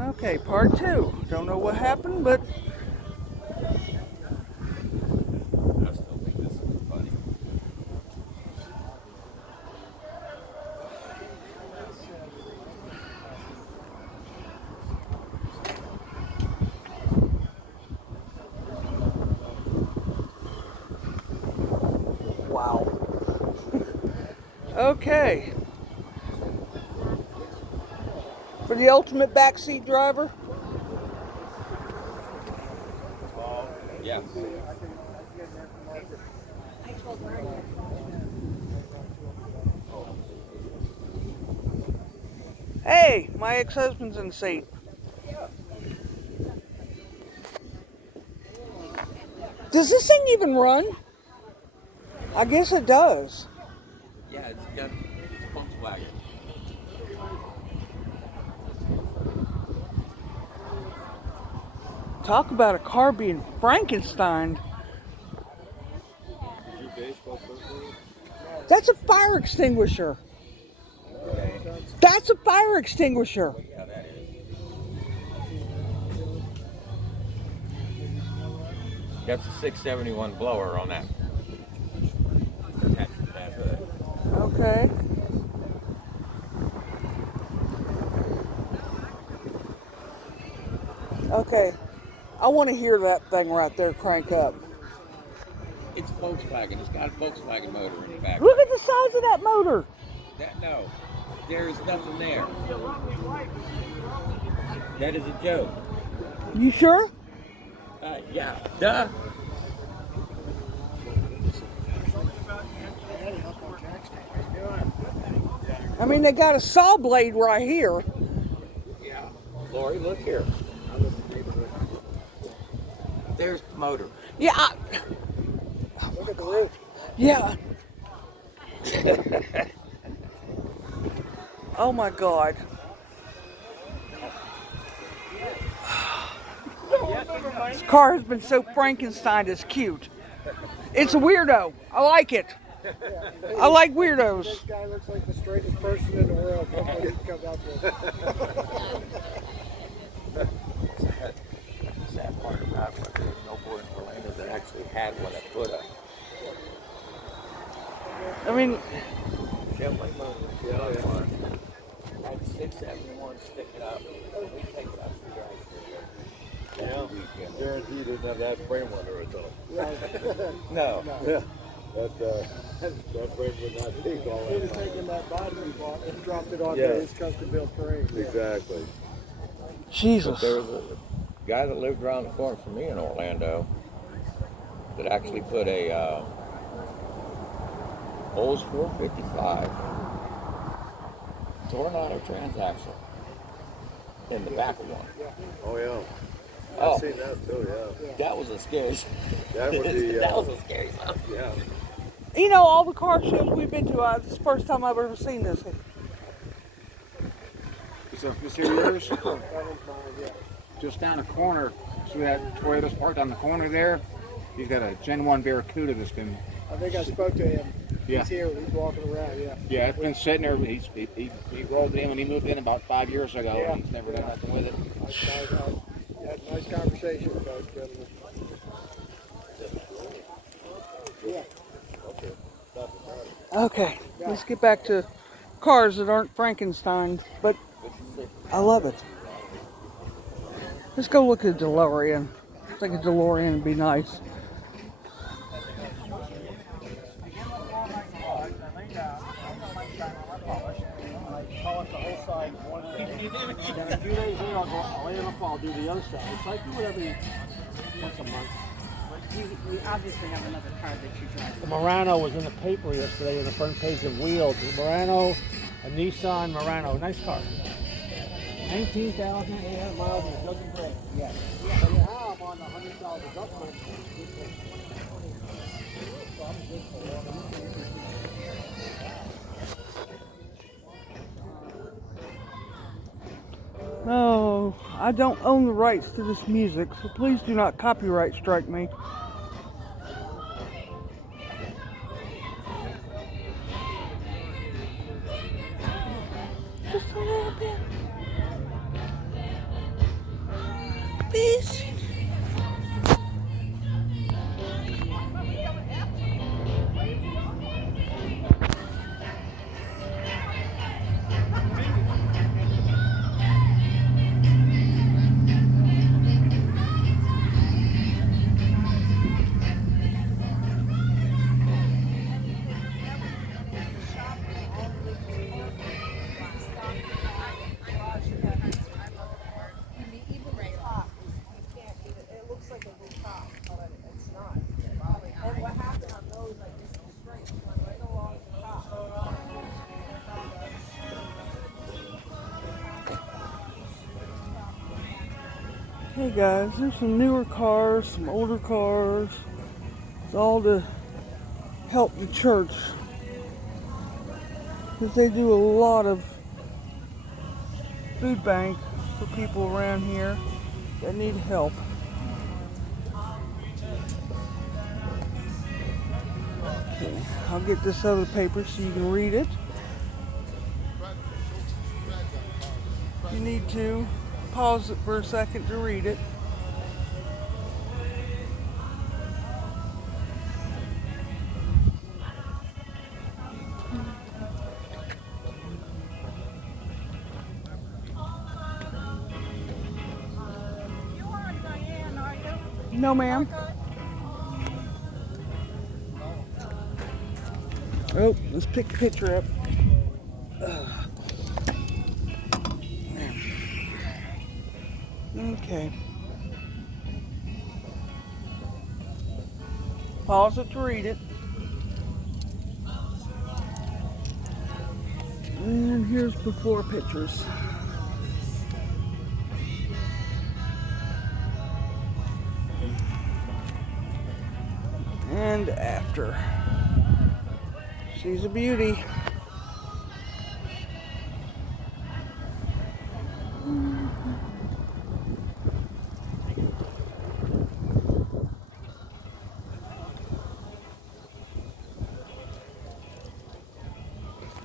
Okay, part two. Don't know what happened, but I still think this is funny. wow. Okay. For the ultimate backseat driver. Yeah. Hey, my ex-husband's in the seat. Does this thing even run? I guess it does. Yeah, it's Volkswagen. Talk about a car being Frankenstein. That's a fire extinguisher. That's a fire extinguisher. Yeah, that is. That's a 671 blower on that. Attached to that hood. Okay. Okay. I want to hear that thing right there crank up. It's Volkswagen. It's got a Volkswagen motor in the back. Look at the size of that motor. No, there's nothing there. That is a joke. You sure? Yeah, duh. I mean, they got a saw blade right here. Yeah. Lori, look here. There's the motor. Yeah. Look at the roof. Yeah. Oh my God. This car has been so Frankenstein, it's cute. It's a weirdo. I like it. I like weirdos. This guy looks like the straightest person in the world. Nobody can come up with. The sad part about it was there was no boy in Orlando that actually had one that put a I mean, Chevrolet motor. Yeah. Had 671 sticking up. We take it out to the Yeah, guarantee you didn't have that frame under it though. No. Yeah, that frame would not take all He that was time. taking that body he bought and dropped it onto Yeah. his custom built frame. Exactly. Jesus. There was a guy that lived around the corner from me in Orlando that actually put a Olds 455 Tornado transaxle in the back of one. Oh yeah. Oh. I've seen that too, yeah. That was a scary. That would be, that was a scary sound. yeah. You know, all the car shows we've been to, this is the first time I've ever seen this. So this here yours? Just down the corner, see that Toyota's parked on the corner there? He's got a Gen 1 Barracuda that's been, I think I spoke to him. Yeah. He's here. He's walking around. Yeah. yeah, it's been sitting there. He rolled in when he moved in about 5 years ago. Yeah. And he's never done nothing with it. I had a nice conversation with those gentlemen. Yeah. Okay, let's get back to cars that aren't Frankenstein, but I love it. Let's go look at a DeLorean. I think a DeLorean would be nice. Polish the whole side. Then a few days later, I'll lay in the fall, do the other side. It's like do whatever once a month. You obviously have another car that you drive. The Murano was in the paper yesterday on the front page of Wheels. The Murano, a Nissan Murano, nice car. 19,800 miles and it doesn't break. Yes. So now I'm on the $100 deductible. No, I don't own the rights to this music, so please do not copyright strike me. Just a little bit. Peace. Hey guys, there's some newer cars, some older cars. It's all to help the church. Because they do a lot of food bank for people around here that need help. Okay, I'll get this other paper so you can read it. You need to pause it for a second to read it. No, ma'am. Oh, let's pick the picture up. Okay. Pause it to read it. And here's before pictures. And after. She's a beauty.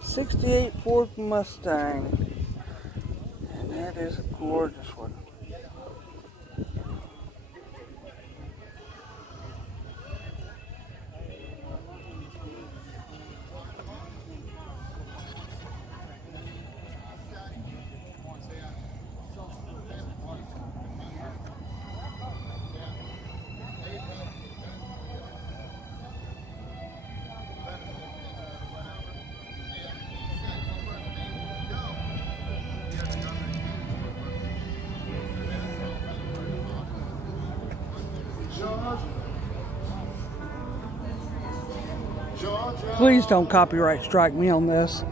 '68 Ford Mustang. And that is a gorgeous one. Please don't copyright strike me on this.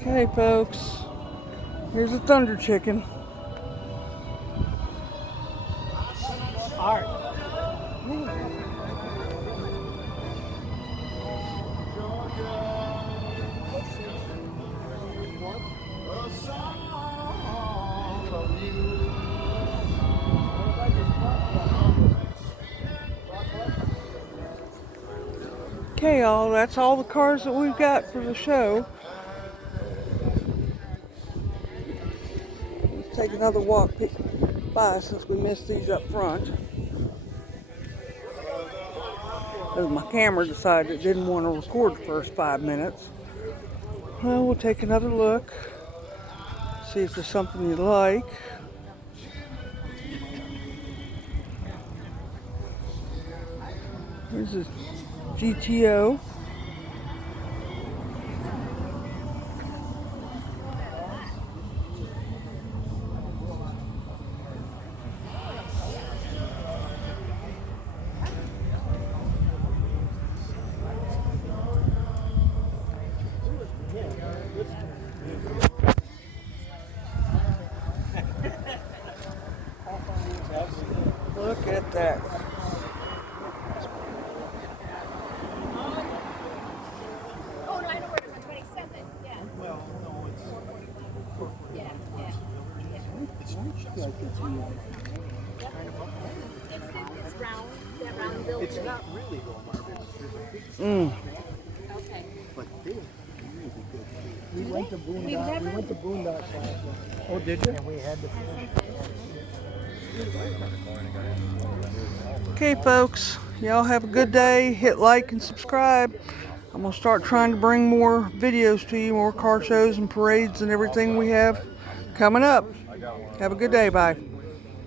Okay, folks. Here's a thunder chicken. All right. Okay, y'all, that's all the cars that we've got for the show. Let's take another walk by since we missed these up front. Because my camera decided it didn't want to record the first 5 minutes. Well, we'll take another look. See if there's something you like. Here's a GTO. Look at that. Oh, no, I know where it is on 27. Yeah. Well, no, it's. Yeah, yeah. It's round, that round building. It's not really though, Marvin. There's a big Okay. but they really good. We went to Boondocks. We went to Boondocks last night. Oh, did you? And we had the Okay, folks, y'all have a good day. Hit like and subscribe. I'm gonna start trying to bring more videos to you, more car shows and parades and everything we have coming up. Have a good day. Bye.